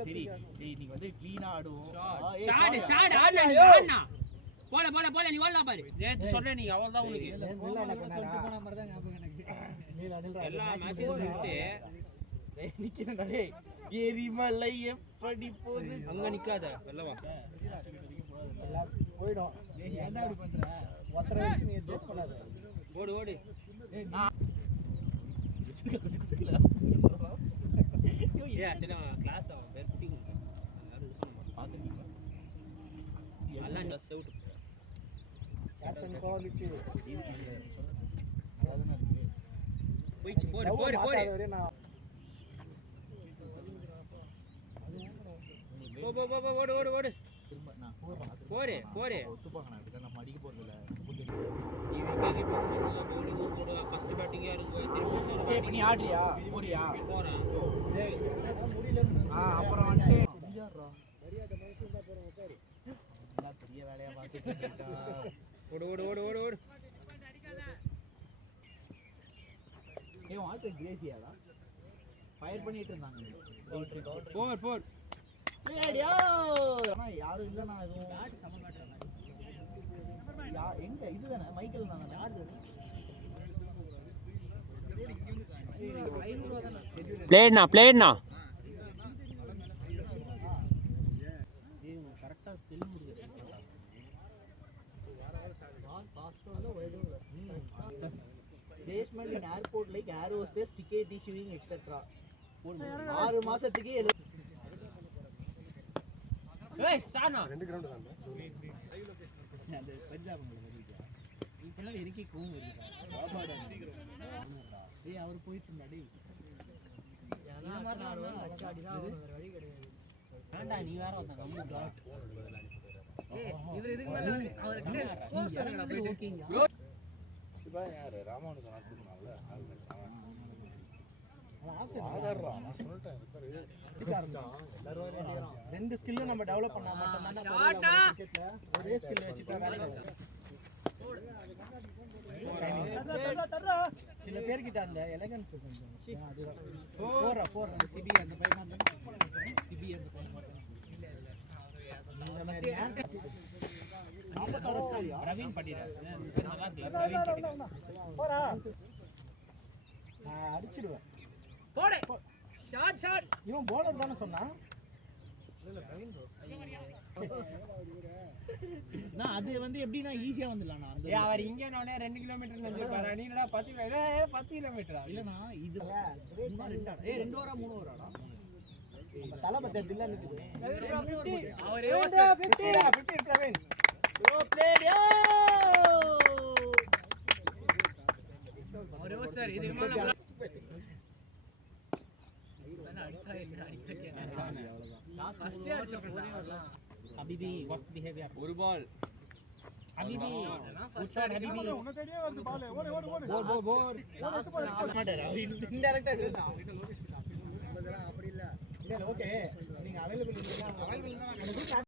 சரி டேய் நீ வந்து க்ளீனா ஆடுவோம் ஷாட் ஆடுனா போல போல போல நீ ஓடலாம் பாரு நேத்து சொல்றேன் நீ அவ்வளவுதான் உங்களுக்கு சொல்லிட்டு போன மாதிரி தான் ஞாபகம் எனக்கு எல்லா மேட்சும் சொல்லிட்டு நிக்கிறேன்டா டேய் எரிமலை எப்படி போகுது அங்க நிக்காத வெள்ளவா போய்டும் என்ன அப்படி பண்ற ஒத்தரை வச்சு நீ ஜெட்ஜ் பண்ணாத ஓடு ஓடு கொஞ்சம் குடுக்கல ஏ சின்ன கிளாஸ் அவன் பேர் குட்டிங்க யாரும் இது பண்ண மாட்டாங்க பாத்துட்டீங்களா எல்லாம் ஜஸ்ட் அவுட் கேப்டன் கோலிச்சு அதானே இருக்கு போயிச்சு போடு போடு போடு போ ஓடு ஓடு ஓடு திரும்ப நான் போறேன் போறே போறே ஒத்துப்பாங்க நான் இதுக்கு நம்ம அடிக்க போறது இல்ல இவன் கேக்கி போடுவாங்க பவுலிங் போடுவா ஃபர்ஸ்ட் பேட்டிங் யாருங்க திரும்ப சரி நீ ஆடுறியா போறியா போறேன் டேய் முடியல அப்புறம் வந்து யாரா மரியாதை மனசு இருந்தா போறோம் உட்காரு எல்லாம் பெரிய வேலையா பார்த்துட்டு இருக்கா ஓடு ஓடு ஓடு ஓடு ஓடு ஏய் வாட் கிரேசியாடா ஃபயர் பண்ணிட்டு இருந்தாங்க போர் போர் ஏடியா ஆனா யாரும் இல்ல நான் எதுவும் பேட் சம பேட்றா எங்க இதுதானே மைக்கேல் தானே யாரு பிளேட்னா ஏய் கரெக்ட்டா Telugu Placement in airport like air hostess, ticket issuing, etc. 6 மாசத்துக்கு ஏய் ஸ்டார்ட் ரெண்டு கிரவுண்ட் தான் அந்த பஞ்சாப்ல வருது இப்பலாம் இறக்கி கோவம் வருது பாபாடா ஏய் அவர் போயிட்டு இருந்தா டேய் இந்த மாதிரி ஆடுவாங்க அடிச்சு அடி தான் வேற வழி கிடையாது வேண்டா நீ வேற வந்த நம்ம டாட் ஏய் இவர் இதுக்கு மேல அவர் ஸ்கோர் சொல்லுங்கடா போய் ஓகேங்க சிவா யாரு ராமானுஜன் ஆடுனால ரெண்டு ஸ்கில்லும் நம்ம டெவலப் பண்ணா மட்டும் தான் கிரிக்கெட்ல ஒரே ஸ்கில் வச்சுட்டா வேலை சில பேர் கிட்ட அந்த எலகன்ஸ் கொஞ்சம் அதுதான் போற சிபி அந்த பையன் சிபி அந்த பையன் பிரவீன் பட்டிரா நல்லா இருக்கு பிரவீன் பட்டிரா போடா நான் அடிச்சிடுவேன் போடு ஷாட் ஷாட் இவன் bowler தான சொன்னான் நான் அது வந்து எப்படினா ஈஸியா வந்துடலாம் நான் அந்த அவர் இங்க நோனே 2 கிலோமீட்டர் வந்து பாரு நீ என்னடா 10 கிலோமீட்டரா இல்லனா இது ஏய் 2 ஓவரா 3 ஓவராடா தலை பத்த தில்ல நிக்குது அவரே 50 பிரவீன் யோ பிளேட் யோ அவரே சார் இதுக்கு மேல அடிச்சா இல்ல அடிக்கல ஃபர்ஸ்ட் அடிச்சா ஹபிபி வாட்ஸ் பிஹேவியர் ஒரு பால் ஹபிபி ஃபர்ஸ்ட் ஷாட் ஹபிபி உன்ன தேடியே வந்து பால் ஓடு ஓடு ஓடு போர் இன்டைரக்டா எடுத்தான் அவங்கிட்ட லோகேஷ் கிட்ட அப்படி இல்ல ஓகே நீங்க அவைலபிள் இல்லனா